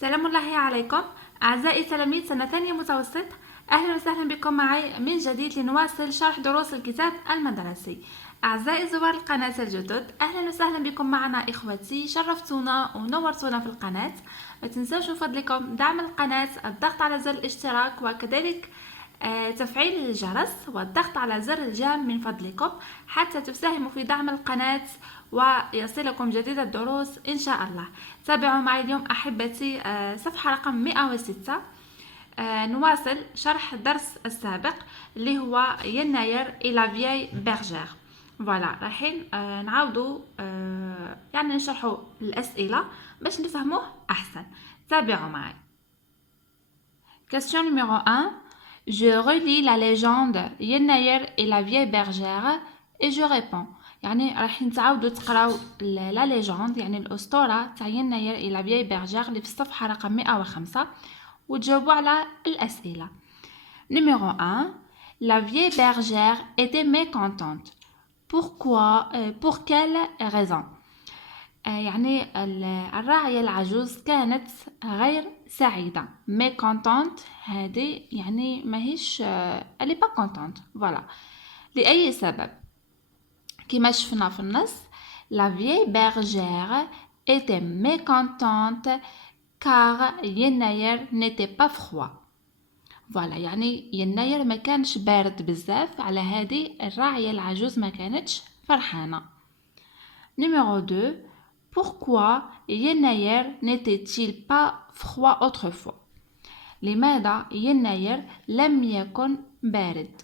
سلام الله عليكم أعزائي تلاميذ سنة ثانية متوسط. أهلا وسهلا بكم معي من جديد لنواصل شرح دروس الكتاب المدرسي. أعزائي زوار القناة الجدد، أهلا وسهلا بكم معنا إخوتي، شرفتونا ونورتونا في القناة. ما تنسوش من فضلكم دعم القناة، الضغط على زر الاشتراك وكذلك تفعيل الجرس والضغط على زر الجام من فضلكم حتى تساهموا في دعم القناة ويصلكم جديد الدروس إن شاء الله. تابعوا معي اليوم أحبتي صفحة رقم 106. نواصل شرح الدرس السابق اللي هو يناير إلى فيي بيرجير. فوالا رايحين نعاودوا يعني نشرحوا الأسئلة باش نفهموه أحسن. تابعوا معي. Question numéro 1. Je relis la légende يناير et la vieille bergère et je réponds. يعني رايحين تعاودوا تقراو لا ليجوند يعني الأسطورة تاع يناير et la vieille bergère اللي في الصفحة رقم 105 وتجاوبوا على الأسئلة. Numéro 1. La vieille bergère était mécontente. Pourquoi? Pour quelle raison? يعني الراعية العجوز كانت غير سعيدة. mécontente هذه يعني ماهيش elle est pas contente. voilà. لأي سبب؟ كما شفنا في النص la vieille bergère était mécontente car يناير n'était pas froid. voilà يعني يناير ما كانش بارد بزاف، على هذه الراعية العجوز ما كانتش فرحانة. Numéro 2. Pourquoi يناير n'était-il pas froid autrefois? لماذا يناير لم يكن بارد؟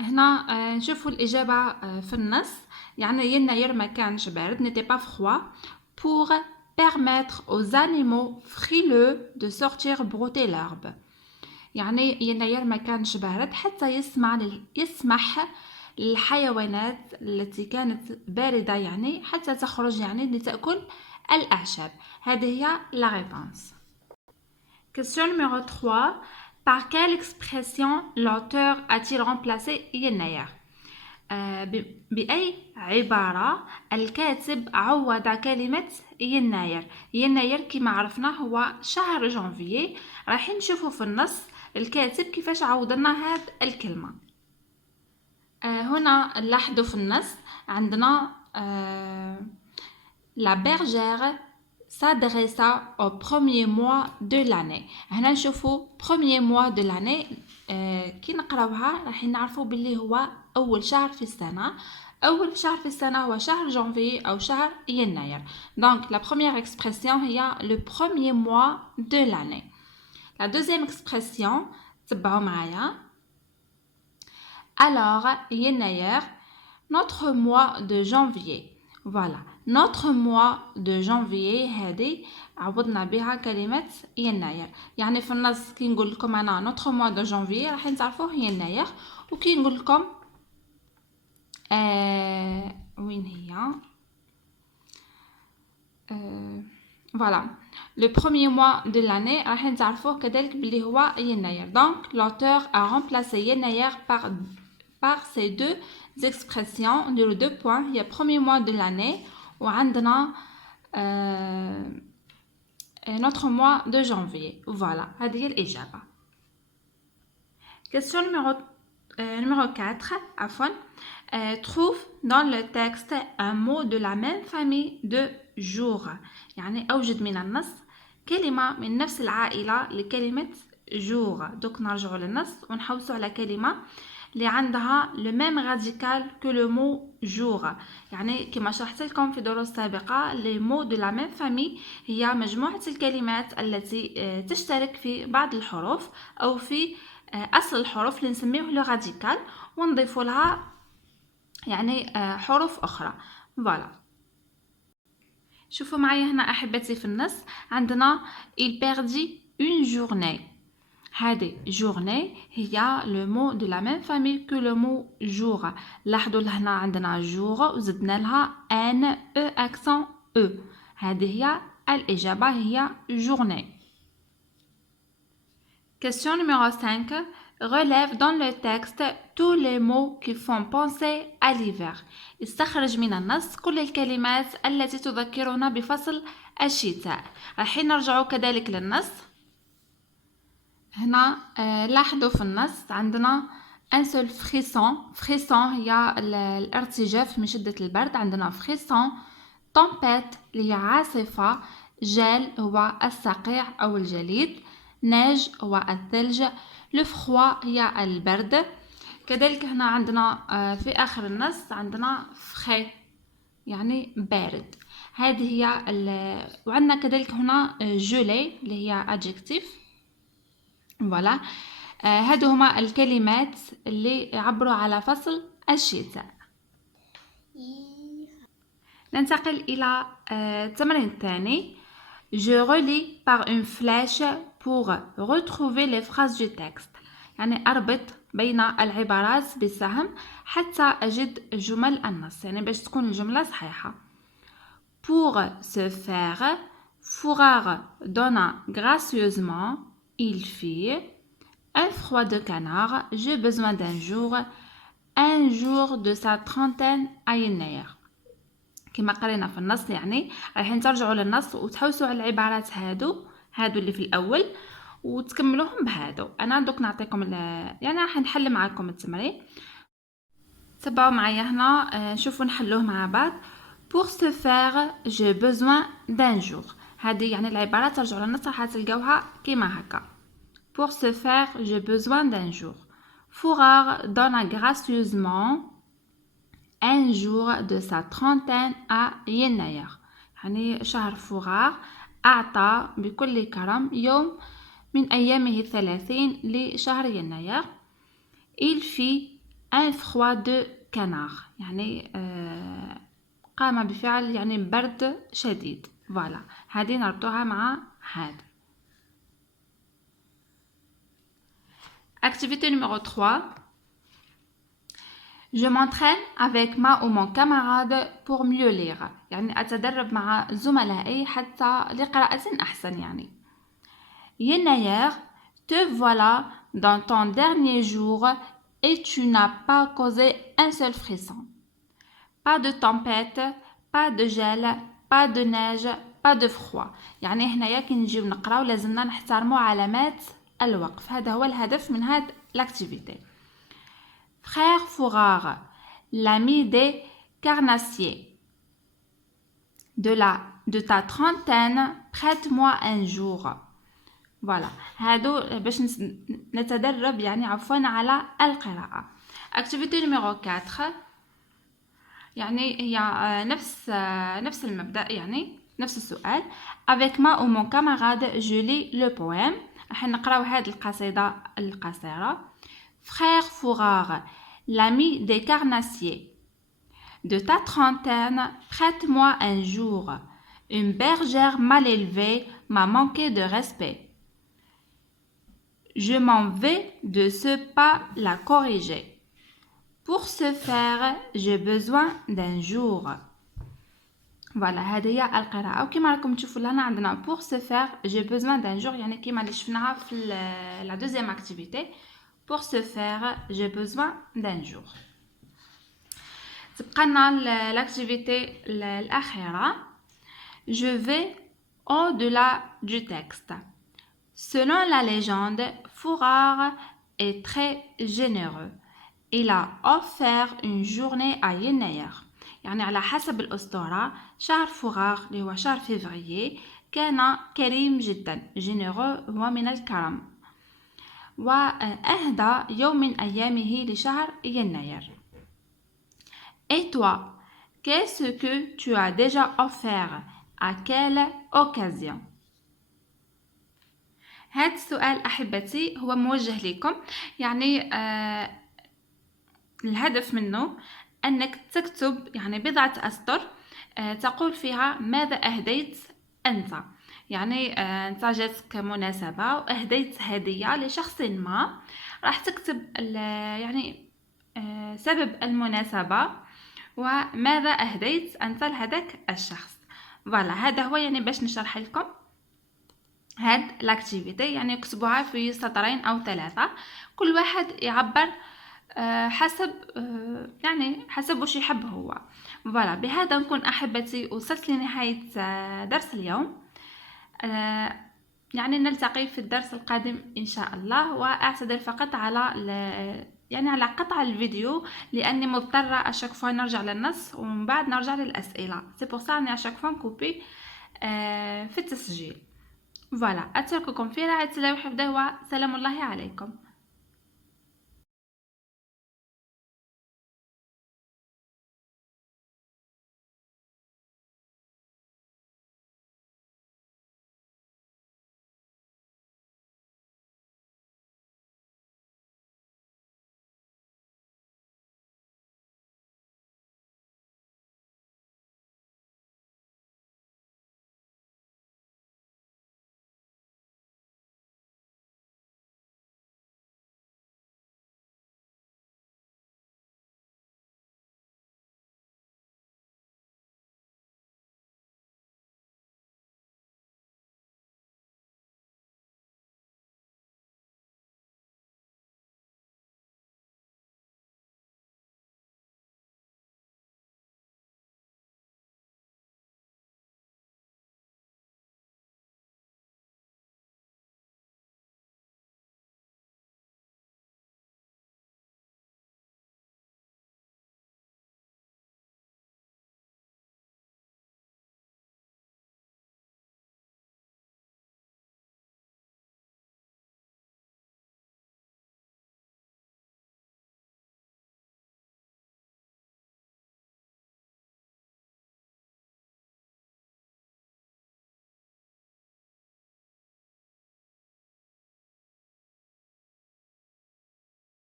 هنا نشوفوا الإجابة في النص. يعني يناير ما كانش بارد n'était pas froid pour permettre aux animaux frileux de sortir brouter l'herbe. يعني يناير ما كانش بارد حتى يسمح للحيوانات التي كانت باردة يعني حتى تخرج يعني لتأكل الأعشاب. هذه هي la réponse. Question numéro 3. Par quelle expression l'auteur a-t-il remplacé يناير؟ بأي عبارة الكاتب عوض كلمة يناير؟ يناير كما عرفنا هو شهر جانفيي. راح نشوفوا في النص الكاتب كيفاش عوضنا هذه الكلمة. هنا نلاحظوا في النص عندنا la bergère s'adressa au premier mois de l'année. هنا نشوفوا premier mois de l'année. كي نقراوها راح نعرفوا باللي هو أول شهر في السنة. أول شهر في السنة هو شهر جانفي أو شهر يناير. Donc la première expression هي le premier mois de l'année. La deuxième expression تبعوا معايا. Alors يناير notre mois de janvier. Voilà. notre mois de janvier هذه عوضنا بها كلمة يناير. يعني في النص كي نقول لكم أنا notre mois de janvier راح تعرفوه يناير، وكي نقول لكم وين هي voilà le premier mois de l'année راح تعرفوه كذلك باللي هو يناير. donc l'auteur a remplacé يناير par ces deux expressions de deux points. il y a premier mois de l'année وعندنا notre mois de janvier. voilà هذه هي الإجابة. question numéro 4 عفوا. trouve dans le texte un mot de la même famille de jour. يعني أوجد من النص كلمة من نفس العائلة لكلمة jour. دوك نرجعوا للنص ونحوسوا على كلمة اللي عندها le même radical que le mot jour. يعني كما شرحت لكم في دروس سابقة les mots de la même famille هي مجموعة الكلمات التي تشترك في بعض الحروف أو في أصل الحروف اللي نسميه le radical ونضيف لها يعني حروف أخرى. voilà. شوفوا معي هنا أحبتي في النص عندنا il perdit une journée. هذه journée هي le mot de la même famille que le mot jour. لاحظوا هنا عندنا jour وزدنا لها n e accent e. هذه هي الإجابة هي journée. question numéro 5. relève dans le texte tous les mots qui font penser à l'hiver. استخرج من النص كل الكلمات التي تذكرنا بفصل الشتاء. الحين نرجع كذلك للنص. هنا لاحظوا في النص عندنا un seul frisson. frisson هي الارتجاف من شدة البرد. عندنا frisson. tempête اللي هي عاصفة. gel هو الصقيع أو الجليد. neige هو الثلج. le froid هي البرد. كذلك هنا عندنا في آخر النص عندنا frais يعني بارد. هذه هي وعندنا كذلك هنا gelé اللي هي adjectif. فوالا هادو هما الكلمات اللي يعبروا على فصل الشتاء. ننتقل إلى التمرين الثاني. Je relis par une flèche pour retrouver les phrases du texte. يعني أربط بين العبارات بالسهم حتى أجد جمل النص، يعني باش تكون الجملة صحيحة. Pour ce faire, Fourard donna gracieusement, il fit un froid de canard, j'ai besoin d'un jour de sa trentaine à يناير. كما قرينا في النص يعني رايحين ترجعوا للنص وتحوسوا على العبارات هادو اللي في الأول وتكملوهم بهادو. أنا دوك نعطيكم يعني راح نحل معاكم التمرين. تبعوا معايا هنا نشوفوا نحلوه مع بعض. Pour ce faire, j'ai besoin d'un jour. هذه يعني العبارات ترجعوا للنص راح تلقاوها كيما هكا. Pour ce faire, j'ai besoin d'un jour. Fourard donna gracieusement un jour de sa trentaine à يناير. يعني شهر فوغار أعطى بكل كرم يوم من أيامه 30 لشهر يناير. Il fit un froid de canard. يعني قام بفعل يعني برد شديد. فوالا هذه نربطوها مع هذا. Activité numéro 3. Je m'entraîne avec ma ou mon camarade pour mieux lire. يعني أتدرب مع زملائي حتى لقراءة أحسن يعني. يناير, te voilà dans ton dernier jour et tu n'as pas causé un seul frisson. Pas de tempête, pas de gel, pas de neige, pas de froid. يعني هنايا كي نجيو نقراو لازمنا نحترموا علامات الوقف. هذا هو الهدف من هاد l'activité. Frère Fourard, l'ami des carnassiers. De ta trentaine, prête-moi un jour. Voilà. هادو باش نتدرب يعني عفوا على القراءة. Activité numéro 4. يعني هي نفس المبدأ يعني نفس السؤال. Avec ma ou mon camarade, je lis le poème. راح نقراو هاد القصيدة القصيرة. Frère Fourard, l'ami des carnassiers. De ta trentaine, prête-moi un jour. Une bergère mal élevée m'a manqué de respect. Je m'en vais de ce pas la corriger. Pour ce faire, j'ai besoin d'un jour. Voilà, هذه هي القراءة. وكما راكم تشوفوا لهنا عندنا pour ce faire, j'ai besoin d'un jour يعني كما اللي شفناها في la deuxième activité. Pour ce faire, j'ai besoin d'un jour. تبقى لنا l'activité الأخيرة. Je vais au-delà du texte. Selon la légende, Fourard est très généreux. Il a offert une journée à يناير. يعني على حسب الأسطورة شهر فوغار اللي هو شهر فيفريي كان كريم جدا. généreux هو من الكرم. وأهدى يوم من أيامه لشهر يناير. Et toi, qu'est-ce que tu as déjà offert? À quelle occasion? هذا السؤال أحبتي هو موجه لكم يعني الهدف منه أنك تكتب يعني بضعة أسطر تقول فيها ماذا أهديت أنت. يعني أنت جاتك مناسبة وأهديت هدية لشخص ما راح تكتب يعني سبب المناسبة وماذا أهديت أنت لهذاك الشخص. فوالا هذا هو يعني باش نشرح لكم هاد لاكتيفيتي، يعني اكتبوها في سطرين او 3، كل واحد يعبر حسب يعني حسب واش يحب هو. فوالا، بهذا نكون احبتي وصلت لنهاية درس اليوم. يعني نلتقي في الدرس القادم ان شاء الله، واعتذر فقط على يعني على قطع الفيديو، لاني مضطره اشاك فوا نرجع للنص ومن بعد نرجع للاسئله، سي بور سا اني اشاك فوا نكوبي في التسجيل. فوالا، اترككم في رعايه الله وحفظه، وسلام الله عليكم.